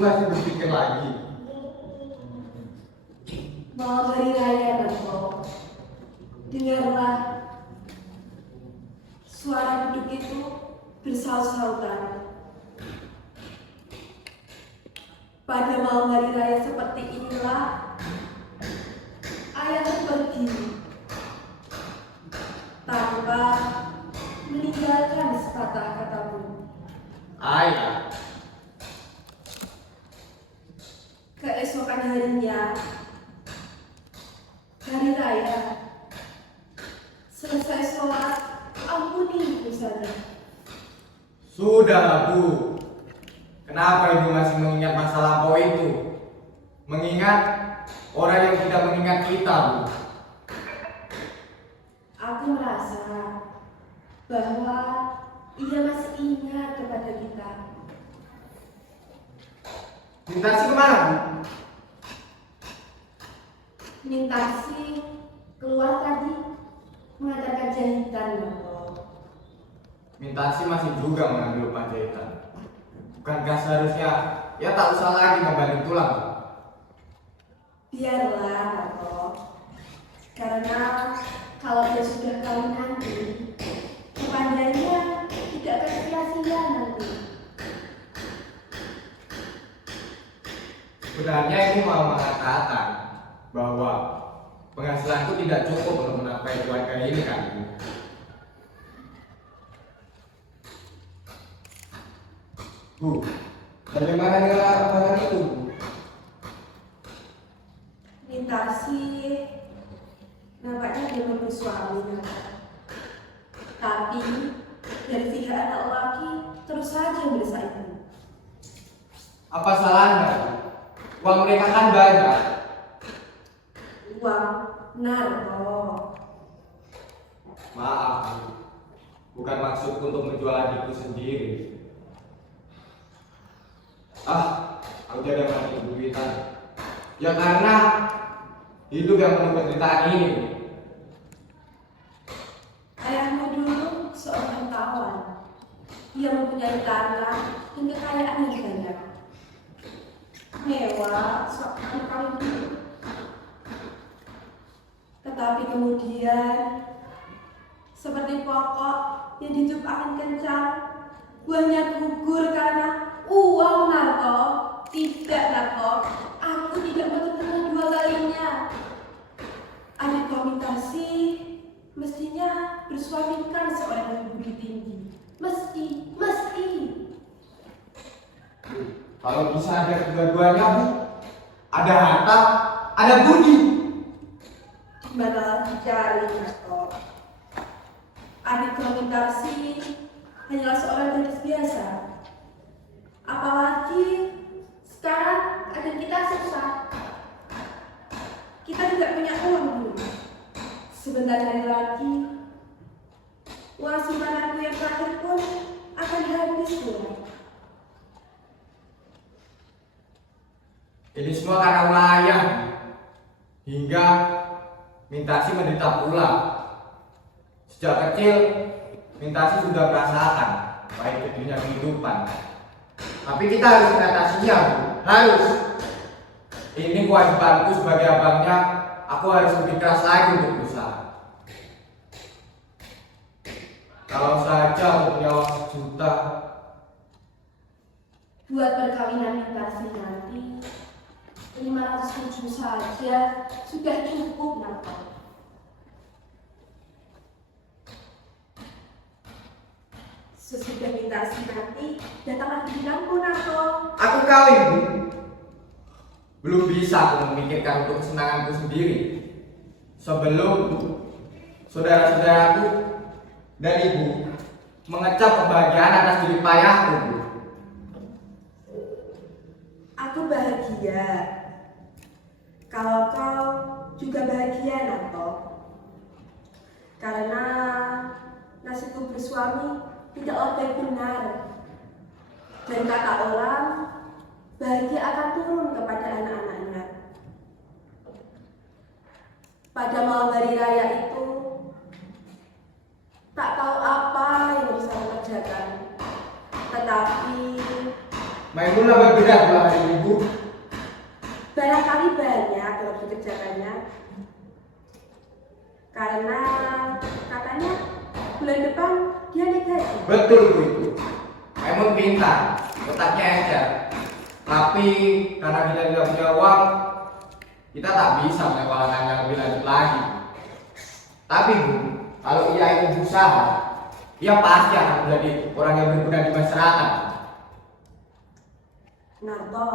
Masih berpikir lagi. Malam hari raya, Narto. Dengarlah. Suara duduk itu bersaut-sautan. Pada malam hari raya seperti inilah, ayahku pergi tanpa meninggalkan sepatah kata pun. Ayah, Keesokan harinya, hari raya, selesai sholat, ampuni dosanya. sudah Bu. Kenapa Ibu masih mengingat masa lampau itu? Mengingat orang yang tidak mengingat kita, Bu. Aku merasa bahwa ia masih ingat kepada kita. Mintasi kemana, Bu? Mintasi keluar tadi mengadakan jahitan, Bapak. Mintasi masih juga mengambil upah jahitan. Bukankah seharusnya ya tak usah lagi membanding tulang, Bu? Biarlah, Bapak. Karena kalau dia sudah kawin nanti, kepandainya tidak akan sia-sia nanti. Sebenarnya ini mau mengatakan bahwa penghasilanku tidak cukup untuk menafkahi keluarga ini, kan, Bu? Bu, bagaimana dengan orang itu, Bu? Mintasi nampaknya belum bersuami, tapi dari pihak anak laki terus saja mendesak ibu. Apa salahnya, Bu? Uang mereka kan banyak. Uang narko. Maaf, Bu. Bukan maksudku untuk menjual adikku sendiri. Aku jadi mati duitan. Ya karena hidup yang penuh penderitaan ini, Bu. Ayahmu dulu seorang hartawan. Ia mempunyai tanah dan kekayaan yang banyak. Mewah seorang kawin dulu. Tetapi kemudian seperti pokok yang ditiup angin kencang, buahnya gugur karena uang, Narto. Tidak, Narto. Aku tidak mau terkena dua kalinya. Adik komitasi mestinya bersuamikan seorang yang berbudi tinggi. Mesti. Kalau bisa ada kedua-duanya, Bu. Ada harta, ada budi. Di mana lagi cari, Narto? Adik komitasi hanyalah seorang gadis biasa. Apalagi sekarang ada kita susah. Kita tidak punya uang dulu. Sebentar hari lagi, uang simpananku yang terakhir pun akan habis, Bu. Ini semua karena ulah ayah, hingga Mintasi menderita pula. Sejak kecil, Mintasi sudah merasakan baik kedirinya kehidupan. Tapi kita harus mengatasinya, Bu. Harus. Ini kewajibanku sebagai abangnya. Aku harus lebih keras lagi untuk berusaha. Kalau saja aku punya uang 1 juta. Buat perkawinan Mintasi nanti 500.000 saja sudah cukup, Narto. Sesudah Mintasi nanti datanglah ke bidangku, Narto. Aku kawin, Bu. Belum bisa aku memikirkan untuk kesenanganku sendiri sebelum saudara-saudaraku dan ibu mengecap kebahagiaan atas jerih payahku, Bu. Aku bahagia kalau kau juga bahagia, Narto. Karena nasibku bersuami tidaklah baik benar. Dan kata orang, bahagia akan turun kepada anak-anaknya. Pada malam hari raya itu, tak tahu apa yang bisa aku kerjakan. Tetapi Maimunah berbeda dua hari ibu. barangkali banyak yang harus dikerjakannya. Karena katanya bulan depan dia naik gaji. Betul, Bu, itu. Maimun pintar, otaknya encer. Tapi karena kita tidak punya uang, kita tak bisa menyekolahkannya lebih lanjut lagi. Tapi Bu, kalau ia ingin berusaha, ia pasti akan menjadi orang yang berguna di masyarakat. Narto,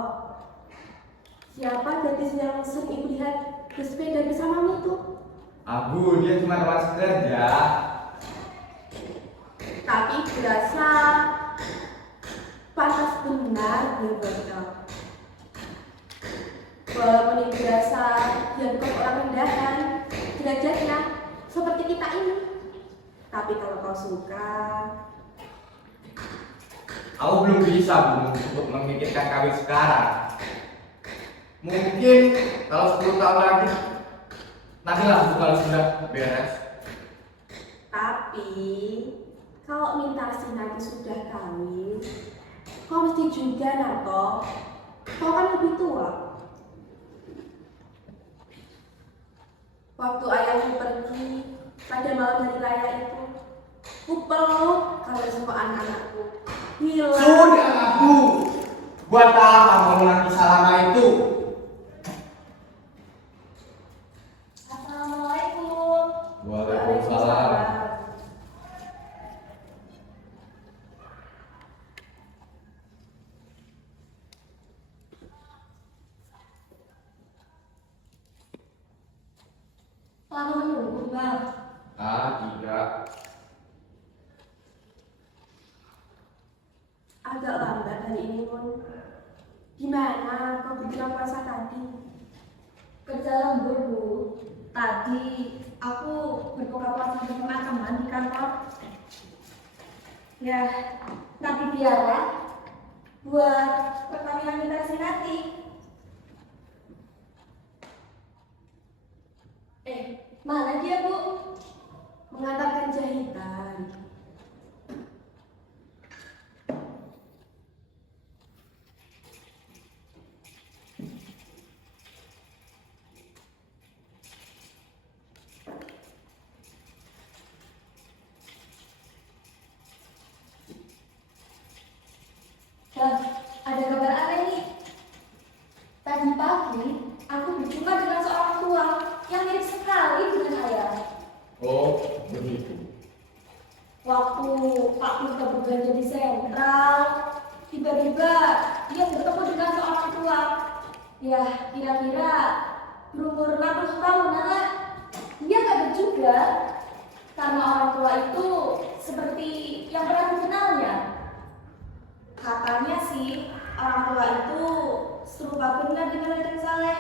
siapa gadis yang sering ibu lihat bersepeda bersamamu itu? Abu, dia cuma teman sekerja. Tapi berasa pantas benar dia buat kau. Walaupun ibu berasa dia bukan orang rendahan, derajatnya seperti kita ini. Tapi kalau kau suka, Aku belum bisa, Bu, untuk memikirkan kawin sekarang. Mungkin kalau 10 tahun lagi, nantilah Bu kalau sudah beres. tapi kalau minta si nanti sudah kawin, kau mesti juga, Narto. Kau kan lebih tua. Waktu ayahku pergi pada malam hari raya itu, ku peluk kalian semua anak-anakku. Hilang. Sudah, Bu. Buat apa mau nanti selama itu? Assalamualaikum. Waalaikumsalam. Lama menunggu, Bang. Tidak. Agak lambat hari ini, Mun. Gimana kau bikin puasa tadi? Kerja lembur, Bu. Tadi aku berbuka puasa dengan teman-teman di kantor. Ya, nanti biarlah buat pertandingan kita nanti. Mana dia, Bu? Mengantarkan jahitan. Dan ada kabar aneh nih. Tadi pagi aku berjumpa dengan seorang tua yang mirip sekali dengan ayah. Oh, begitu. Waktu Pak Purta berbelanja di sentral, tiba-tiba dia bertemu dengan seorang tua. Ya, kira-kira berumur 60 tahun, anak. Dia kaget juga karena orang tua itu seperti yang pernah dikenalnya. Katanya sih orang tua itu serupa benar dengan Raden Saleh.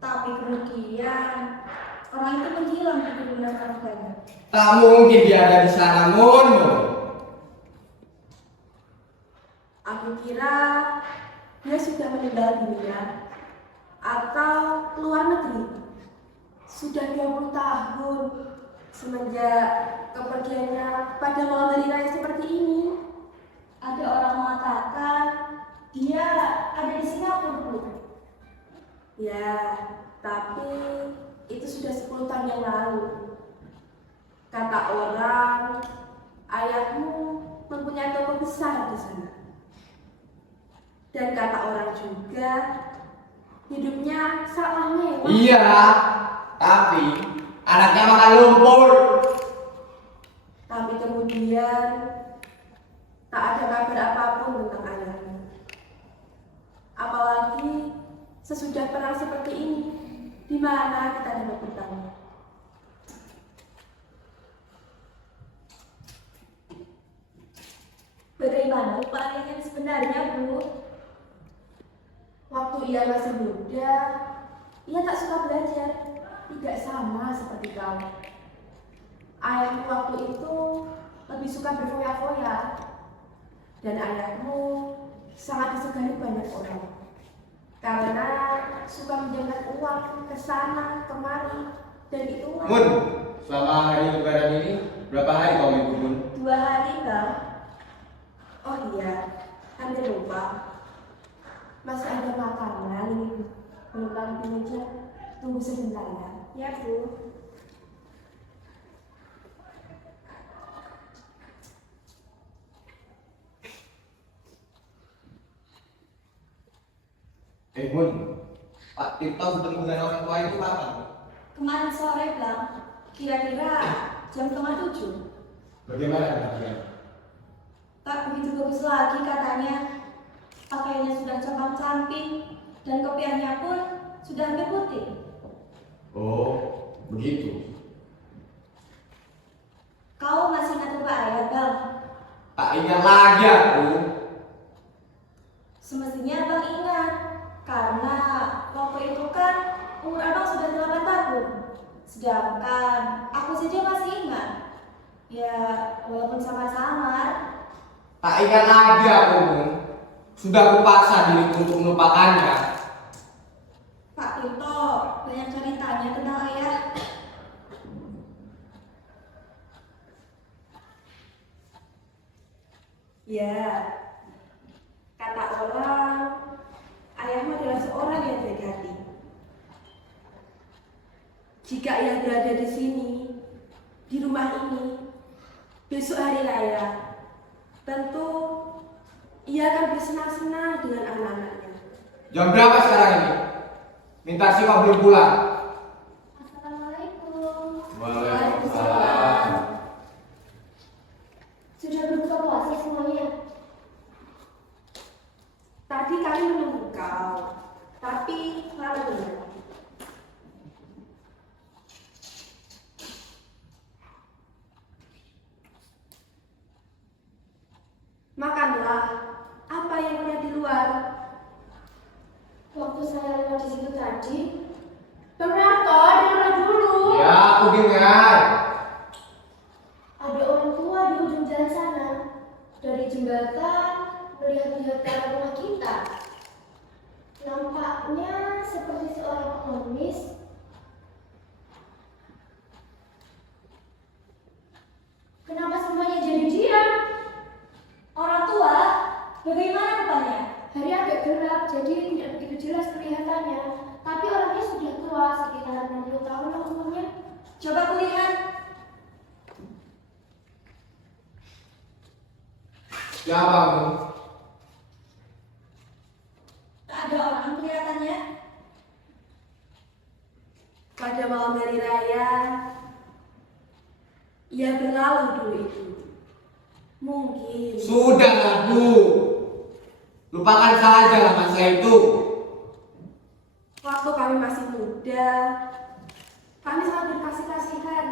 Tapi kemudian orang itu menghilang di gunung Ranggana. Tak mungkin dia ada di sana, Mun. Aku kira dia sudah meninggal dunia atau keluar negeri. Sudah 20 tahun semenjak kepergiannya pada malam hari raya seperti ini. Ada orang mengatakan dia ada di Singapura, Bu. Ya, tapi itu sudah 10 tahun yang lalu. Kata orang, ayahmu mempunyai toko besar di sana. Dan kata orang juga, hidupnya sangatlah mewah. Iya, tapi anaknya makan lumpur. Tapi kemudian tak ada kabar apapun tentang ayahnya. sesudah perang seperti ini, di mana kita dapat bertanya? Bagaimana lupa yang sebenarnya, Bu? Waktu ia masih muda, ia tak suka belajar, tidak sama seperti kau. Ayahmu waktu itu lebih suka berfoya-foya, dan ayahmu sangat disegani banyak orang karena suka menjalankan uang ke sana kemari, dan itu Mun, selama hari lebaran ini berapa hari kau libur, Mun? 2 hari, Bang. oh iya, hampir lupa. Masih ada makanan ini belum lagi di meja. Tunggu sebentar ya. Ya, Bu. Mun, Pak Tirta bertemu dengan orang tua itu kapan? Kemarin sore, Bang. Kira-kira jam 6:30. Bagaimana dengan dia? Tak begitu bagus lagi katanya. Pakaiannya sudah compang-camping dan kopiahnya pun sudah hampir putih. Oh, begitu. Kau masih ingat rumah ayah, Bang? Tak ingat lagi aku. Semestinya Bang ingat, karena waktu itu kan umur Abang sudah 8 tahun. Sedangkan aku saja masih ingat. Ya, walaupun samar-samar. Tak ingat lagi aku, Mun. Sudah kupaksa diriku untuk melupakannya. Pak Tirto banyak ceritanya tentang ayah. Ya, kata orang, ayahmu adalah seorang yang baik hati. Jika ia berada di sini, di rumah ini, besok hari raya, tentu ia akan bersenang-senang dengan anak-anaknya. Jam berapa sekarang ini? Minta si kau belum pulang. Assalamualaikum. Waalaikumsalam. Sudah berbuka puasa semuanya? Tadi kami menunggu kau, tapi lalu benar. Makanlah apa yang punya di luar. Waktu saya lewat di situ tadi, Bernardo, dengarlah dulu. Ya, aku dengar. ada orang tua di ujung jalan sana. Dari jembatan melihat-lihat ke arah rumah kita. Nampaknya seperti seorang pengemis. Kenapa semuanya jadi diam? Orang tua, bagaimana rupanya? Hari agak gelap, jadi tidak begitu jelas kelihatannya. Tapi orangnya sudah tua, sekitar 60 tahun lah umurnya. Coba kulihat. Siapa, Mun? Tak ada orang kelihatannya. Pada malam hari raya, ia berlalu dulu itu. Mungkin Sudahlah, Bu. Lupakan saja lah masa itu. waktu kami masih muda, kami sangat berkasih-kasihan.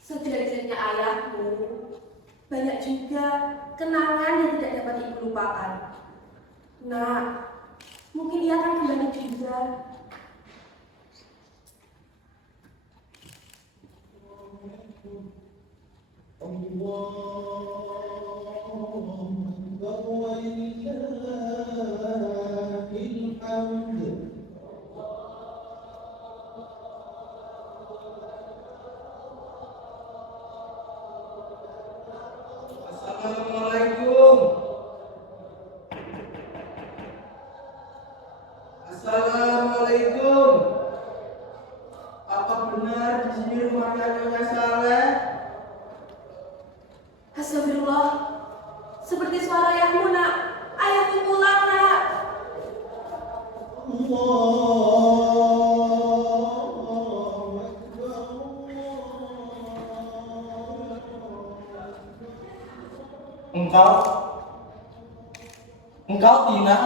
Sejak-jaknya ayahmu, banyak juga kenangan yang tidak dapat ibu lupakan. Nah, mungkin ia akan kembali juga. Assalamualaikum. Assalamualaikum. Apa benar di sini rumahnya Nyonya Saleh? Astagfirullah, seperti suara ayahmu, nak. Ayahku pulang, nak. Engkau Tina,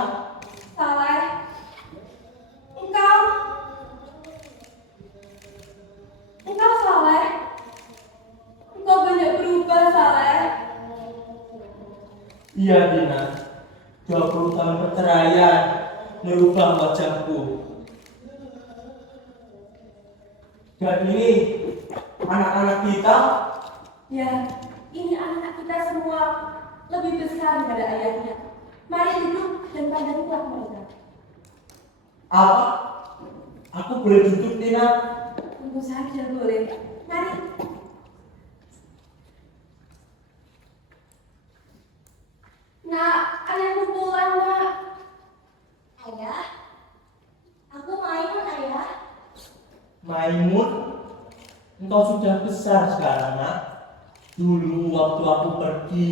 Iya Dina, 20 tahun perceraian merubah wajahku. Jadi anak-anak kita, Ya, ini anak kita semua lebih besar daripada ayahnya. Mari duduk dan pandanglah mereka. apa? Aku boleh duduk Dina? Tentu saja boleh. Mari. Nak, ayahmu pulang, nak. Ayah, aku Maimun ayah. Maimun, engkau sudah besar sekarang nak. Dulu waktu aku pergi,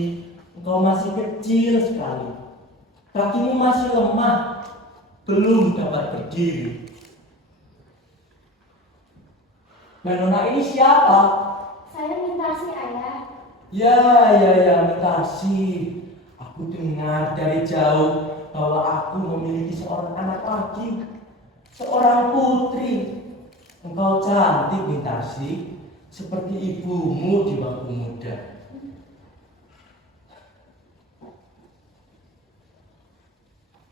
engkau masih kecil sekali. Kakimu masih lemah, belum dapat berdiri. Dan nona ini siapa? Saya minta sih ayah. Ya, Mitasi. Aku dengar dari jauh bahwa aku memiliki seorang anak lagi, seorang putri. Engkau cantik, Mitasi, seperti ibumu di waktu muda.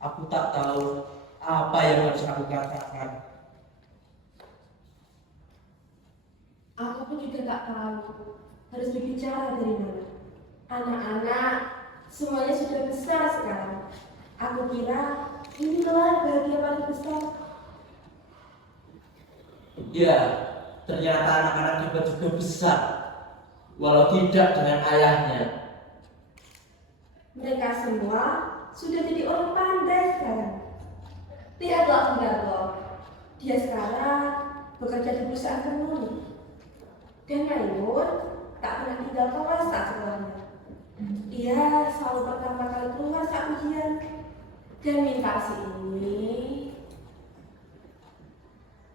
Aku tak tahu apa yang harus aku katakan. Aku pun juga tak tahu harus berbicara dari mana. Anak-anak semuanya sudah besar sekarang. Aku kira ini keluarga bahagia paling besar. Ya, ternyata anak-anak kita juga besar, walau tidak dengan ayahnya. Mereka semua sudah jadi orang pandai sekarang. Lihatlah Punggato, dia sekarang bekerja di perusahaan tenun. Dan Maimun tak pernah tinggal kelas saat sekolahnya. Dia selalu pertama kali keluar saat ujian. Dan Mintasi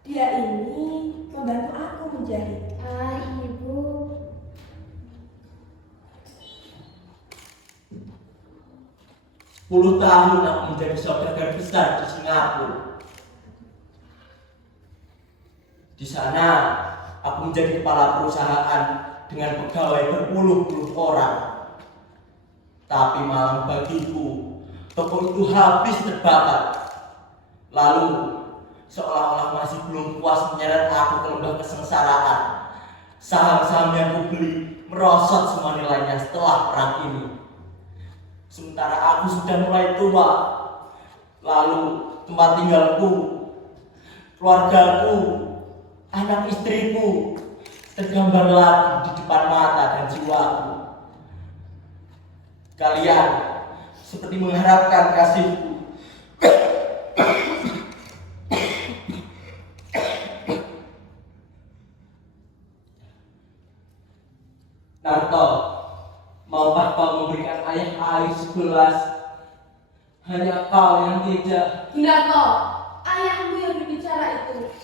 dia ini membantu aku menjahit. Ah, ibu. 10 tahun aku menjadi saudagar besar di Singapura. Di sana aku menjadi kepala perusahaan dengan pegawai berpuluh-puluh orang. Tapi malang bagiku, toko itu habis terbakar. Lalu seolah-olah masih belum puas menyeret aku ke lembah kesengsaraan. Saham-saham yang kubeli merosot semua nilainya setelah perang ini. Sementara aku sudah mulai tua. Lalu tempat tinggalku, keluargaku, anak istriku tergambar lagi di depan mata dan jiwaku. Kalian seperti mengharapkan kasihku. Narto, maukah kau memberikan ayah air segelas? Hanya kau yang tidak. Punggato, ayahmu yang berbicara itu.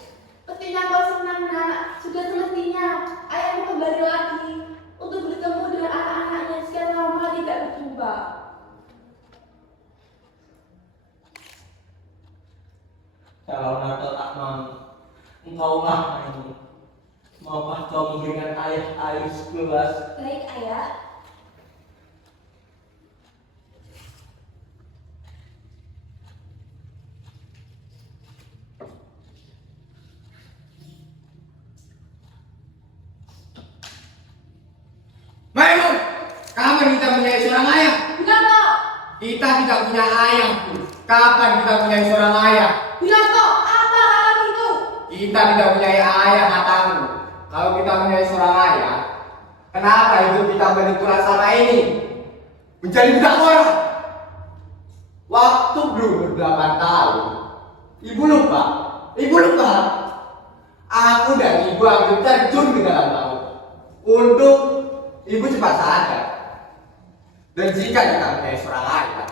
Pastinya kau senang, nak. Sudah semestinya ayahmu kembali lagi untuk bertemu dengan anak-anaknya sekian lama tidak berjumpa. Kalau Narto tak mau, engkaulah Maimun. Maukah kau memberikan ayah air segelas? Baik ayah. Maimun, kamu kita punya seorang ayah. Punggato, Kita tidak punya ayah, Bu. Kapan kita punya seorang ayah? Punggato, apa katamu itu? Kita tidak punya ayah, katamu. Kalau kita punya seorang ayah, kenapa hidup kita benturan sama ini? Menjadi budak orang. Waktu belum 8 tahun. Ibu lupa. Aku dan ibu ambil terjun ke dalam laut untuk ibu cepat sadar. Dan jika kita punya seorang ayah,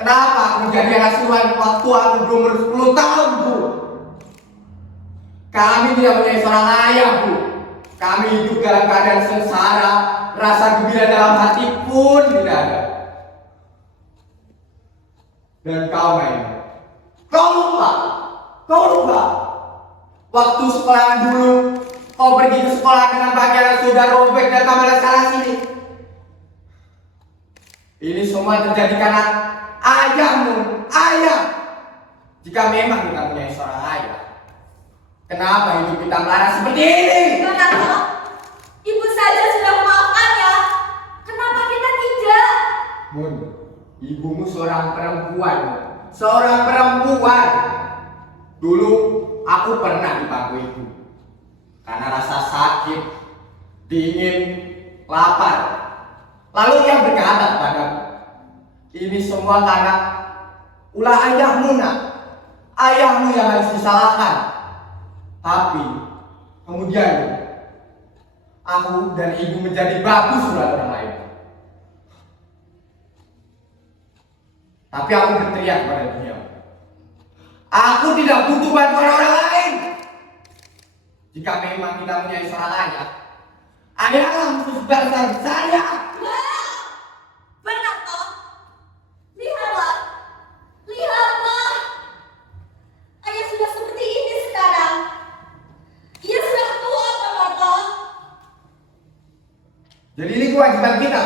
kenapa aku menjadi anak asuhan waktu aku berumur 10 tahun, Bu? Kami tidak punya seorang ayah, Bu. Kami hidup dalam keadaan sengsara, rasa gembira dalam hati pun tidak ada. Dan kau Maimun, kau lupa. Waktu sekolah dulu, kau pergi ke sekolah dengan pakaian yang sudah robek dan kamar salah sini. Ini semua terjadi karena ayahmu, ayah. Jika memang kita punya seorang ayah, kenapa hidup kita melarat seperti ini? Yonarto, ibu saja sudah memaafkan ya. Kenapa kita tidak? Mun, ibumu seorang perempuan. Seorang perempuan. Dulu aku pernah dipanggil ibu karena rasa sakit, dingin, lapar. Lalu ia berkata kepadaku, ini semua karena ulah ayahmu nak. Ayahmu yang harus disalahkan. Tapi kemudian aku dan ibu menjadi babu surat orang lain. Tapi aku berteriak kepada dia, aku tidak butuh bantuan orang lain. Jika memang kita punya seorang ayah, ayahlah musuh sebesar saya. Benar toh? Lihatlah. Lihatlah. Ayah sudah seperti ini sekarang. Ia sudah tua, Yonarto. Jadi ini kewajiban kita.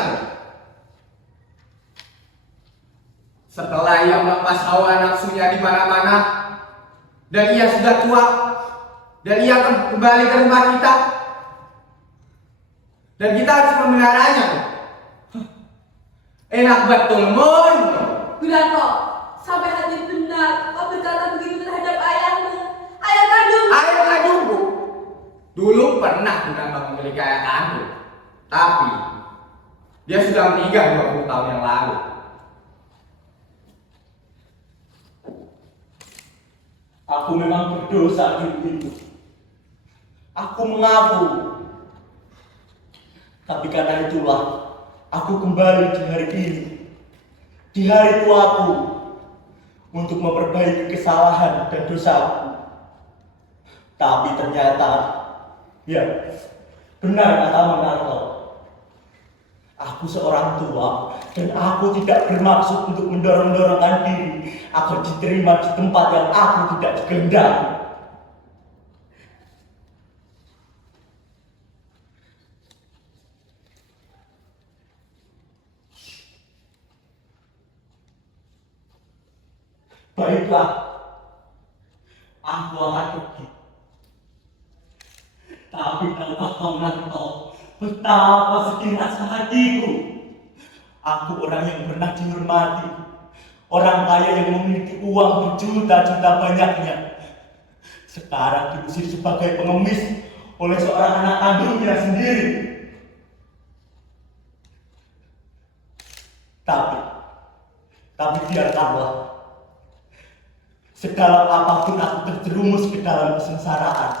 Setelah ia melepas hawa nafsunya di mana-mana, dan ia sudah tua, dan ia akan kembali ke rumah kita, dan kita harus memeliharanya. Enak betul, Mun. Yonarto, sampai hati benar kau berkata begitu terhadap ayahmu, ayah kandung. Ayah kandungku. Dulu pernah Gunanta memiliki ayah kandung, tapi dia sudah meninggal 20 tahun yang lalu. Aku memang berdosa dulu itu. Aku mengaku. Tapi karena itulah aku kembali di hari ini, di hari tuaku, untuk memperbaiki kesalahan dan dosaku. Tapi ternyata, ya, benar kata Yonarto. Aku seorang tua dan aku tidak bermaksud untuk mendorong-dorongkan diri agar diterima di tempat yang aku tidak dikehendaki. Baiklah, aku akan pergi. Tapi tahukah kau Yonarto, betapa sedih rasa hatiku. Aku orang yang pernah dihormati, orang kaya yang memiliki uang berjuta-juta banyaknya, sekarang diusir sebagai pengemis oleh seorang anak kandungnya sendiri. Tapi biarkanlah. Segala apapun aku terjerumus ke dalam kesengsaraan.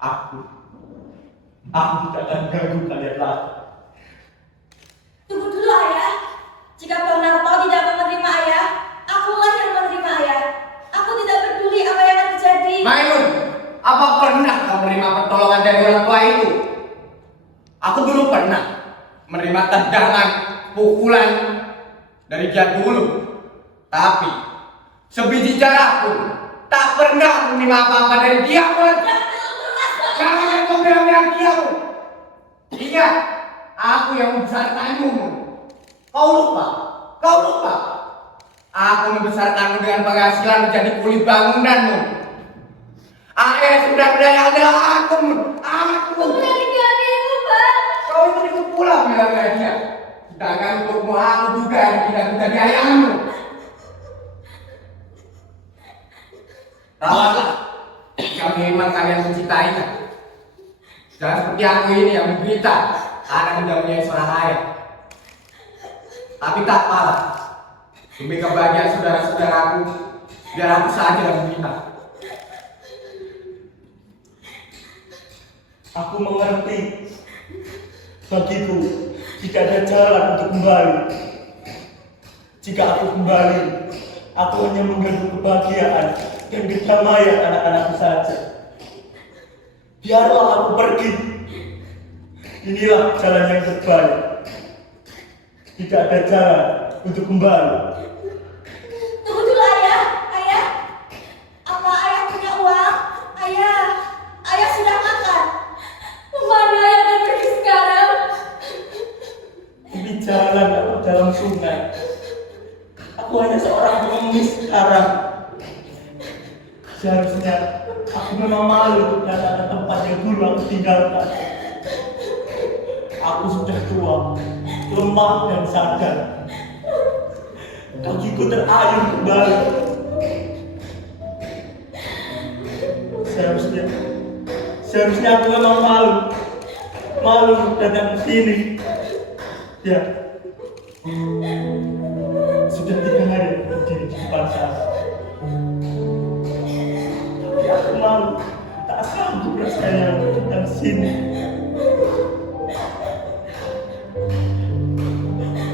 Aku tidak akan ganggu kalian lagi. Tunggu dulu ayah. Jika Yonarto tidak menerima ayah, akulah yang menerima ayah. Aku tidak peduli apa yang akan terjadi. Maimun, apa pernah kau menerima pertolongan dari orang tua itu? Aku dulu pernah menerima tendangan, pukulan dari dia dulu. Tapi sebiji jarak pun tak pernah menerima apa-apa dari dia pun. Jangan kau bilang dia. Ingat, aku yang membesarkanmu. Kau lupa. Aku membesarkanmu dengan penghasilan menjadi kuli bangunanmu. Ayah sudah menyayangi aku. Udah tinggalin Bang. Kau itu ikut pulang bilang dia. Sedangkan untukmu aku juga yang tidak menjadi ayahmu. Rawatlah, jika memang kalian mencintainya. Jangan seperti aku ini yang menderita karena tidak punya seorang ayah. Tapi tak apa, demi kebahagiaan saudara-saudaraku, biar aku saja yang menderita. Aku mengerti. Bagiku tidak ada jalan untuk kembali. Jika aku kembali, aku hanya mengganggu kebahagiaan dan kedamaian anak-anakku saja. Biarlah aku pergi. Inilah jalan yang terbaik. Tidak ada jalan untuk kembali. Tunggu dulu ayah. Ayah, apa ayah punya uang? Ayah sudah makan. Kemana ayah akan pergi sekarang? Ini jalan sekarang. Seharusnya aku memang malu untuk datang ke tempat yang dulu aku tinggalkan. Aku sudah tua, lemah dan sadar. Kakiku terayun kembali. Seharusnya aku memang malu datang ke sini. Ya, sudah 3 hari aku berdiri di depan sana. Tapi aku malu, tak sanggup rasanya untuk datang ke sini.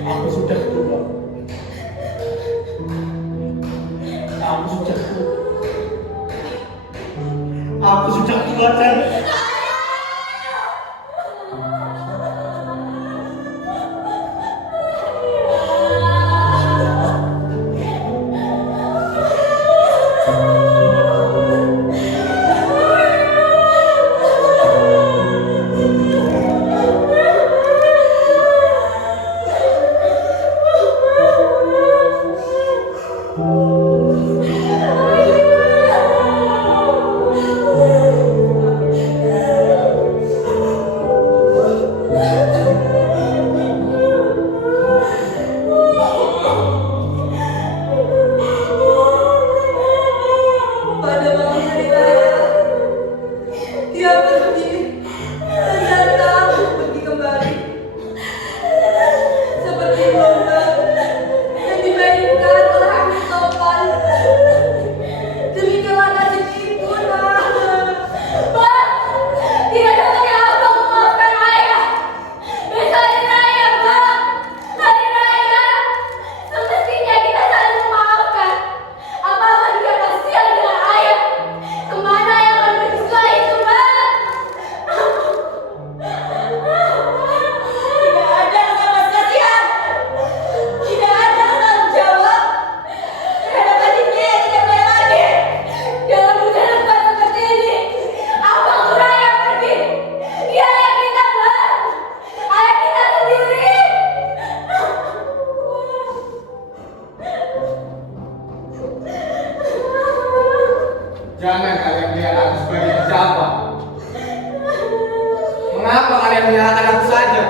Aku sudah tua. Aku sudah tua dan Jangan kalian melihat aku sebagai siapa. Mengapa kalian menyalahkan aku saja?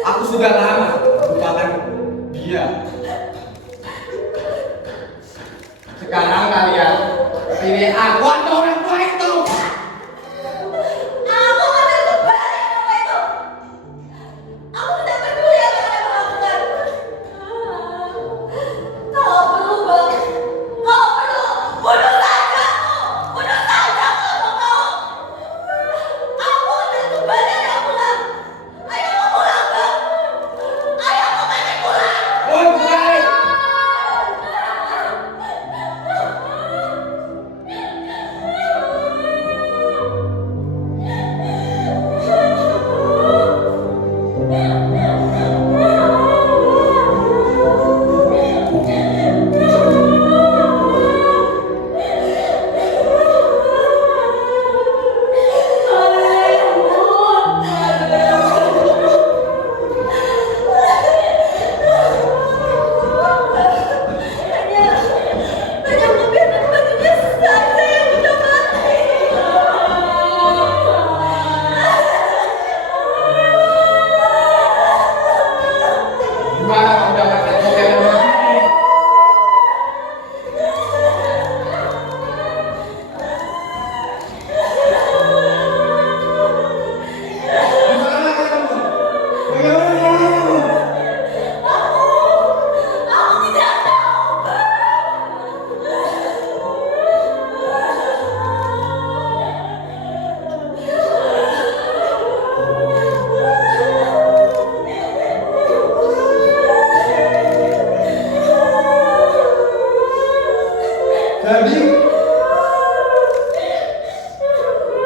Aku sudah lama melupakan dia. Sekarang kalian pilih aku atau orang tua itu. Aku akan kembali sama itu. Aku tidak peduli apa yang kamu lakukan. Kalau perlu bang, kalau perlu bunuh saja aku mau. Aku akan kembali dan pulang. Ayo mau pulang bang. Ayo kembali pulang. Kembali. Gimana kau mendapatkan hotel yang begini? Gimana kamu? Bagaimana? Aku tidak tahu bang.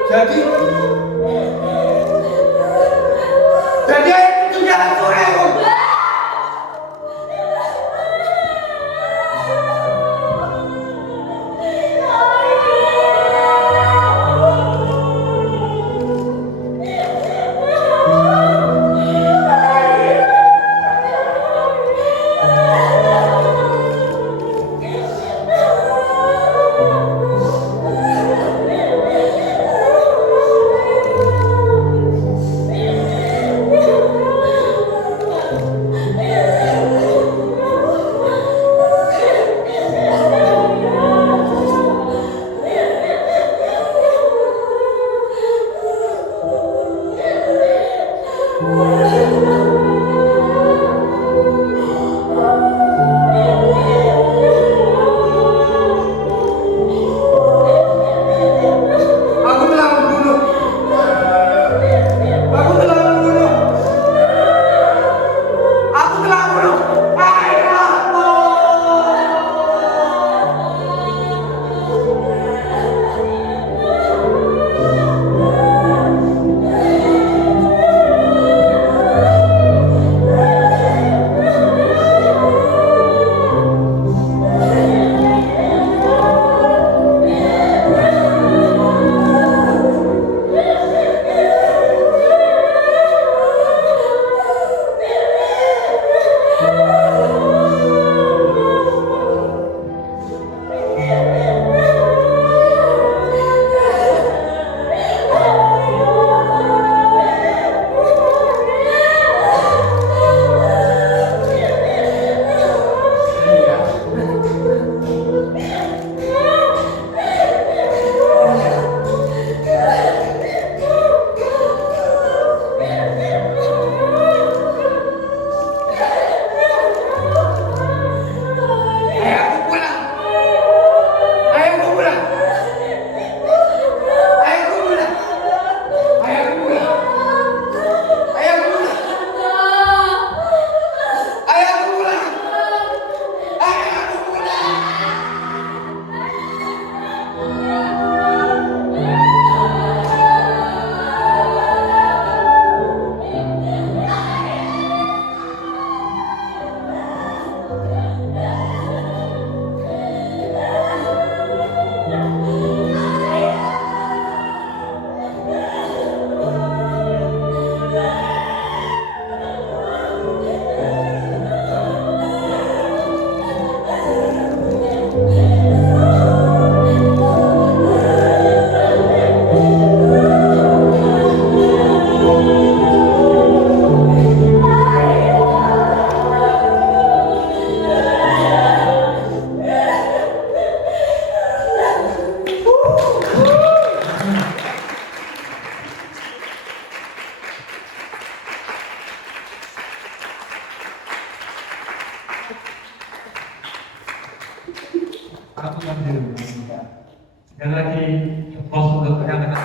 Jadi ayah itu jalan sore. aku yang di rumah. Sekali lagi, applause untuk rekan-rekan